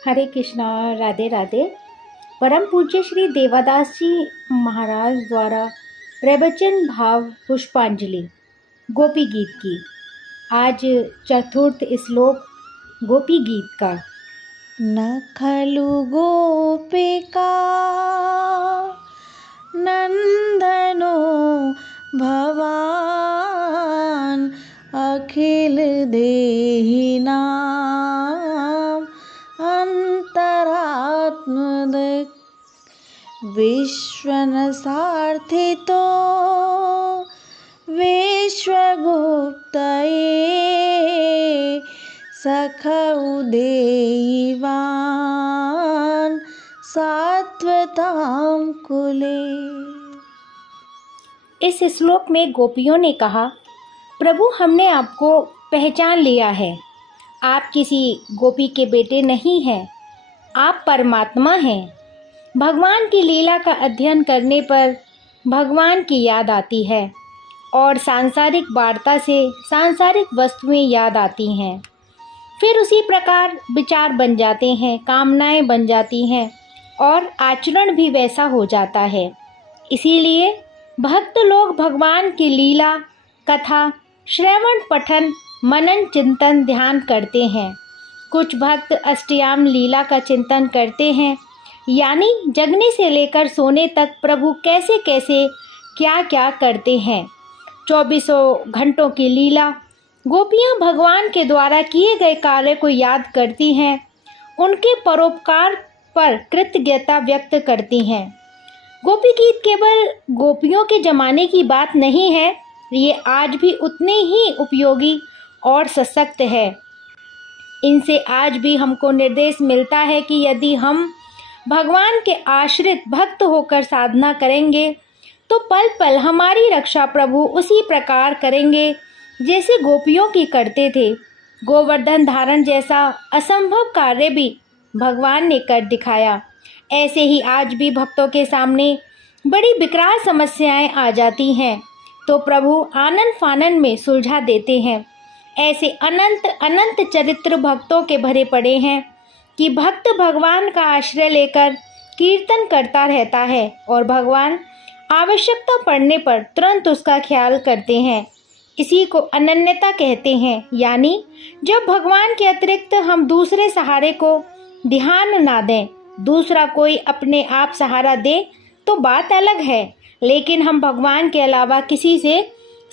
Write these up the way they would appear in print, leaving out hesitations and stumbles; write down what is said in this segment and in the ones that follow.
हरे कृष्णा। राधे राधे। परम पूज्य श्री देवादास जी महाराज द्वारा प्रवचन भाव पुष्पांजलि गोपी गीत की। आज चतुर्थ श्लोक गोपी गीत का। न खलु गोपिका नंदनो भवान अखिल देहिनां अंतरात्मद विश्वनसार्थितो विश्वगुप्तये सखौ देवान् सात्वतां कुले। इस श्लोक में गोपियों ने कहा, प्रभु हमने आपको पहचान लिया है। आप किसी गोपी के बेटे नहीं हैं, आप परमात्मा हैं। भगवान की लीला का अध्ययन करने पर भगवान की याद आती है और सांसारिक वार्ता से सांसारिक वस्तुएं याद आती हैं। फिर उसी प्रकार विचार बन जाते हैं, कामनाएं बन जाती हैं और आचरण भी वैसा हो जाता है। इसीलिए भक्त लोग भगवान की लीला कथा श्रवण पठन मनन चिंतन ध्यान करते हैं। कुछ भक्त अष्टयाम लीला का चिंतन करते हैं, यानी जगने से लेकर सोने तक प्रभु कैसे कैसे क्या क्या करते हैं। 24 घंटों की लीला गोपियाँ भगवान के द्वारा किए गए कार्य को याद करती हैं, उनके परोपकार पर कृतज्ञता व्यक्त करती हैं। गोपी गीत केवल गोपियों के जमाने की बात नहीं है, ये आज भी उतने ही उपयोगी और सशक्त है। इनसे आज भी हमको निर्देश मिलता है कि यदि हम भगवान के आश्रित भक्त होकर साधना करेंगे तो पल पल हमारी रक्षा प्रभु उसी प्रकार करेंगे जैसे गोपियों की करते थे। गोवर्धन धारण जैसा असंभव कार्य भी भगवान ने कर दिखाया। ऐसे ही आज भी भक्तों के सामने बड़ी विकराल समस्याएं आ जाती हैं तो प्रभु आनन फानन में सुलझा देते हैं। ऐसे अनंत अनंत चरित्र भक्तों के भरे पड़े हैं कि भक्त भगवान का आश्रय लेकर कीर्तन करता रहता है और भगवान आवश्यकता पड़ने पर तुरंत उसका ख्याल करते हैं। इसी को अनन्यता कहते हैं, यानी जब भगवान के अतिरिक्त हम दूसरे सहारे को ध्यान ना दें। दूसरा कोई अपने आप सहारा दे तो बात अलग है, लेकिन हम भगवान के अलावा किसी से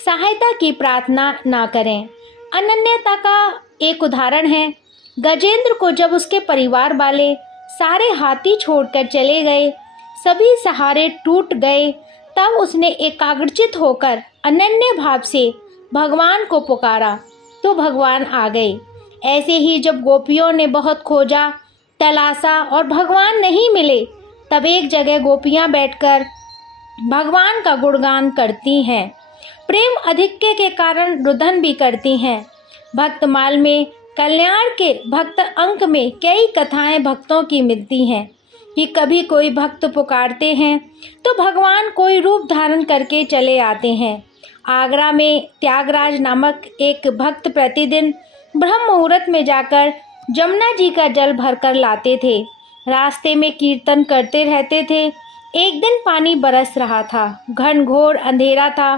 सहायता की प्रार्थना ना करें। अनन्यता का एक उदाहरण है, गजेंद्र को जब उसके परिवार वाले सारे हाथी छोड़कर चले गए, सभी सहारे टूट गए, तब उसने एकाग्रचित होकर अनन्य भाव से भगवान को पुकारा तो भगवान आ गए। ऐसे ही जब गोपियों ने बहुत खोजा तलाशा और भगवान नहीं मिले, तब एक जगह गोपियां बैठकर भगवान का गुणगान करती हैं। प्रेम अधिक्य के कारण रुदन भी करती हैं। भक्तमाल में कल्याण के भक्त अंक में कई कथाएं भक्तों की मिलती हैं कि कभी कोई भक्त पुकारते हैं तो भगवान कोई रूप धारण करके चले आते हैं। आगरा में त्यागराज नामक एक भक्त प्रतिदिन ब्रह्म मुहूर्त में जाकर जमुना जी का जल भरकर लाते थे। रास्ते में कीर्तन करते रहते थे। एक दिन पानी बरस रहा था, घनघोर अंधेरा था,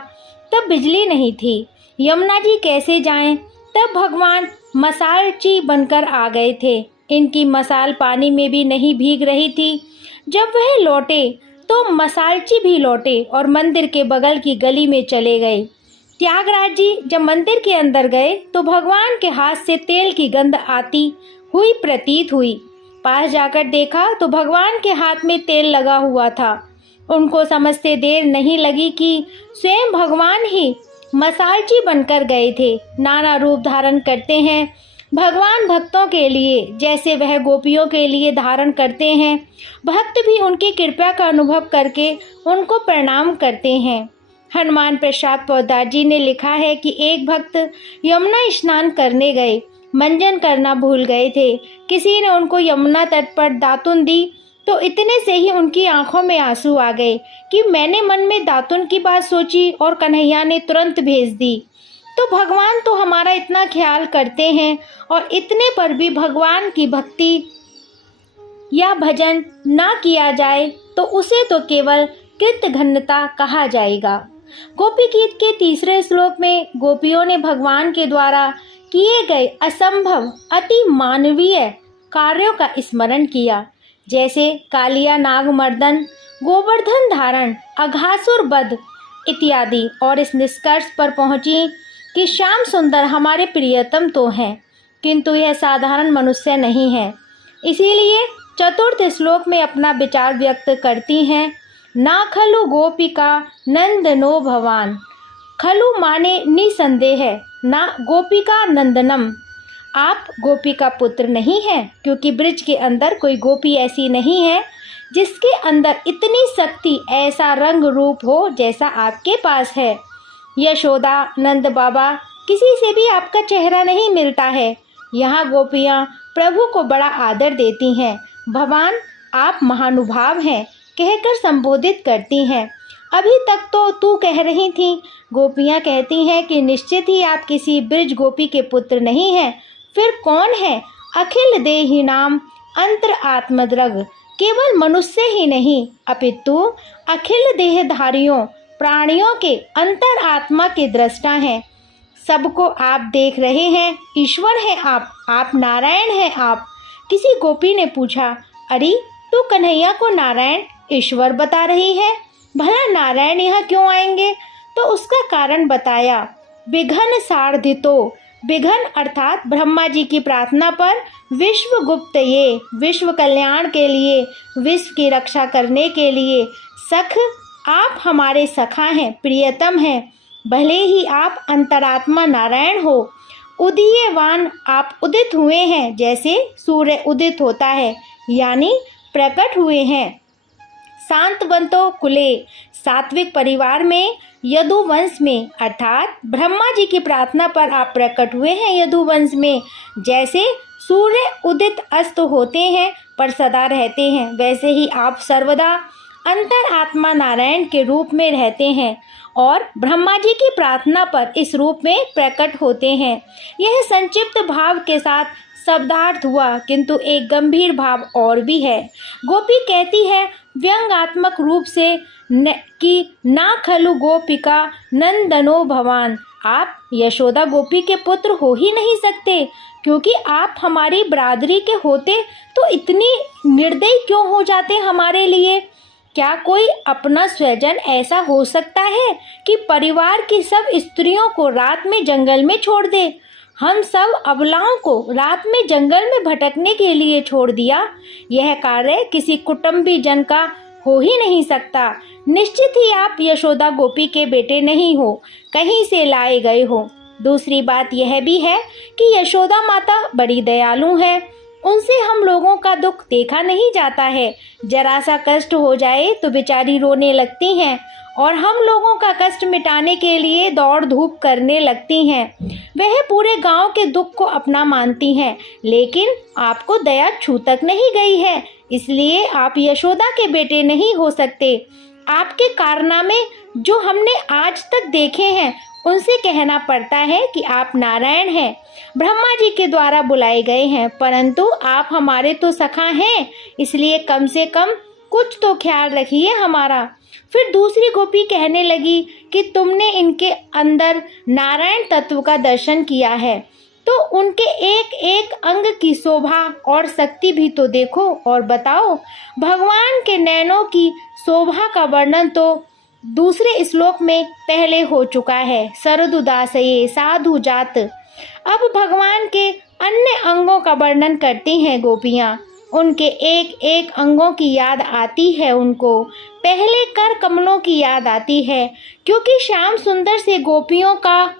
तब बिजली नहीं थी। यमुना जी कैसे जाएं? तब भगवान मसालची बनकर आ गए थे। इनकी मसाल पानी में भी नहीं भीग रही थी। जब वह लौटे तो मसालची भी लौटे और मंदिर के बगल की गली में चले गए। त्यागराज जी जब मंदिर के अंदर गए तो भगवान के हाथ से तेल की गंध आती हुई प्रतीत हुई। पास जाकर देखा तो भगवान के हाथ में तेल लगा हुआ था। उनको समझते देर नहीं लगी कि स्वयं भगवान ही मसालची बनकर गए थे। नाना रूप धारण करते हैं भगवान भक्तों के लिए, जैसे वह गोपियों के लिए धारण करते हैं। भक्त भी उनकी कृपा का अनुभव करके उनको प्रणाम करते हैं। हनुमान प्रसाद पोद्दार जी ने लिखा है कि एक भक्त यमुना स्नान करने गए, मंजन करना भूल गए थे। किसी ने उनको यमुना तट पर दातुन दी तो इतने से ही उनकी आंखों में आंसू आ गए कि मैंने मन में दातुन की बात सोची और कन्हैया ने तुरंत भेज दी। तो भगवान तो हमारा इतना ख्याल करते हैं और इतने पर भी भगवान की भक्ति या भजन ना किया जाए तो उसे तो केवल कृतघ्नता कहा जाएगा। गोपी गीत के तीसरे श्लोक में गोपियों ने भगवान के द्वारा किए गए असंभव अति मानवीय कार्यों का स्मरण किया, जैसे कालिया नाग मर्दन, गोवर्धन धारण, अघासुर वध इत्यादि, और इस निष्कर्ष पर पहुंची कि श्याम सुंदर हमारे प्रियतम तो हैं, किंतु यह साधारण मनुष्य नहीं है। इसीलिए चतुर्थ श्लोक में अपना विचार व्यक्त करती हैं, ना खलु गोपिका नंदनो भवान। खलु माने निसंदेह, ना गोपिका नंदनम, आप गोपी का पुत्र नहीं है, क्योंकि ब्रज के अंदर कोई गोपी ऐसी नहीं है जिसके अंदर इतनी शक्ति, ऐसा रंग रूप हो जैसा आपके पास है। यशोदा, नंद बाबा, किसी से भी आपका चेहरा नहीं मिलता है। यहाँ गोपियाँ प्रभु को बड़ा आदर देती हैं। भगवान आप महानुभाव हैं कहकर संबोधित करती हैं। अभी तक तो तू कह रही थी, गोपियाँ कहती हैं कि निश्चित ही आप किसी ब्रज गोपी के पुत्र नहीं हैं। फिर कौन है? अखिल देहि नाम अंतर आत्मद्रग, केवल मनुष्य ही नहीं अपितु अखिल देहधारियों प्राणियों के अंतर आत्मा के दृष्टा हैं। सबको आप देख रहे हैं, ईश्वर हैं आप नारायण हैं आप। किसी गोपी ने पूछा, अरे तू कन्हैया को नारायण ईश्वर बता रही है, भला नारायण यहाँ क्यों आएंगे? तो उसका कारण बताया। विघन सारधितो, विघन अर्थात ब्रह्मा जी की प्रार्थना पर विश्व गुप्त, ये विश्व कल्याण के लिए, विश्व की रक्षा करने के लिए, सख आप हमारे सखा हैं, प्रियतम हैं, भले ही आप अंतरात्मा नारायण हो। उदीयवान आप उदित हुए हैं, जैसे सूर्य उदित होता है, यानी प्रकट हुए हैं। शांतवंतो कुले, सात्विक परिवार में, यदुवंश में, अर्थात ब्रह्मा जी की प्रार्थना पर आप प्रकट हुए हैं यदुवंश में। जैसे सूर्य उदित अस्त होते हैं पर सदा रहते हैं, वैसे ही आप सर्वदा अंतर आत्मा नारायण के रूप में रहते हैं और ब्रह्मा जी की प्रार्थना पर इस रूप में प्रकट होते हैं। यह संक्षिप्त भाव के साथ शब्दार्थ हुआ, किंतु एक गंभीर भाव और भी है। गोपी कहती है व्यंग्यात्मक रूप से कि ना खलु गोपिका नंदनो भवान, आप यशोदा गोपी के पुत्र हो ही नहीं सकते, क्योंकि आप हमारी बरादरी के होते तो इतनी निर्दयी क्यों हो जाते हमारे लिए? क्या कोई अपना स्वजन ऐसा हो सकता है कि परिवार की सब स्त्रियों को रात में जंगल में छोड़ दे? हम सब अबलाओं को रात में जंगल में भटकने के लिए छोड़ दिया। यह कार्य किसी कुटुंबी जन का हो ही नहीं सकता। निश्चित ही आप यशोदा गोपी के बेटे नहीं हो, कहीं से लाए गए हो। दूसरी बात यह भी है कि यशोदा माता बड़ी दयालु है, उनसे हम लोगों का दुख देखा नहीं जाता है। जरा सा कष्ट हो जाए तो बेचारी रोने लगती हैं और हम लोगों का कष्ट मिटाने के लिए दौड़ धूप करने लगती हैं। वह पूरे गांव के दुख को अपना मानती हैं, लेकिन आपको दया छू तक नहीं गई है, इसलिए आप यशोदा के बेटे नहीं हो सकते। आपके कारनामे जो हमने आज तक देखे हैं, उनसे कहना पड़ता है कि आप नारायण हैं, ब्रह्मा जी के द्वारा बुलाए गए हैं, परंतु आप हमारे तो सखा हैं, इसलिए कम से कम कुछ तो ख्याल रखिए हमारा। फिर दूसरी गोपी कहने लगी कि तुमने इनके अंदर नारायण तत्व का दर्शन किया है, तो उनके एक एक अंग की शोभा और शक्ति भी तो देखो और बताओ। भगवान के नैनों की शोभा का वर्णन तो दूसरे श्लोक में पहले हो चुका है, सरदुदासये साधु जात। अब भगवान के अन्य अंगों का वर्णन करती हैं गोपियाँ। उनके एक एक अंगों की याद आती है उनको, पहले कर कमलों की याद आती है, क्योंकि श्याम सुंदर से गोपियों का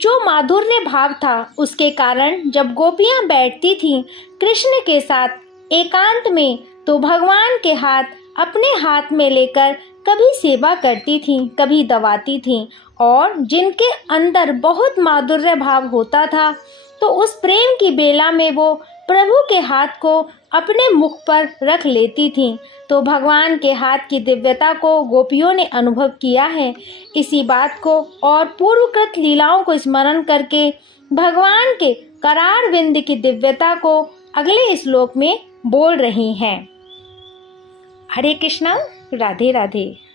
जो माधुर्य भाव था, उसके कारण जब गोपियाँ बैठती थीं कृष्ण के साथ एकांत में, तो भगवान के हाथ अपने हाथ में लेकर कभी सेवा करती थीं, कभी दबाती थीं, और जिनके अंदर बहुत माधुर्य भाव होता था, तो उस प्रेम की बेला में वो प्रभु के हाथ को अपने मुख पर रख लेती थीं। तो भगवान के हाथ की दिव्यता को गोपियों ने अनुभव किया है। इसी बात को और पूर्वकृत लीलाओं को स्मरण करके भगवान के करार विंद की दिव्यता को अगले श्लोक में बोल रही हैं। हरे कृष्णा, राधे राधे।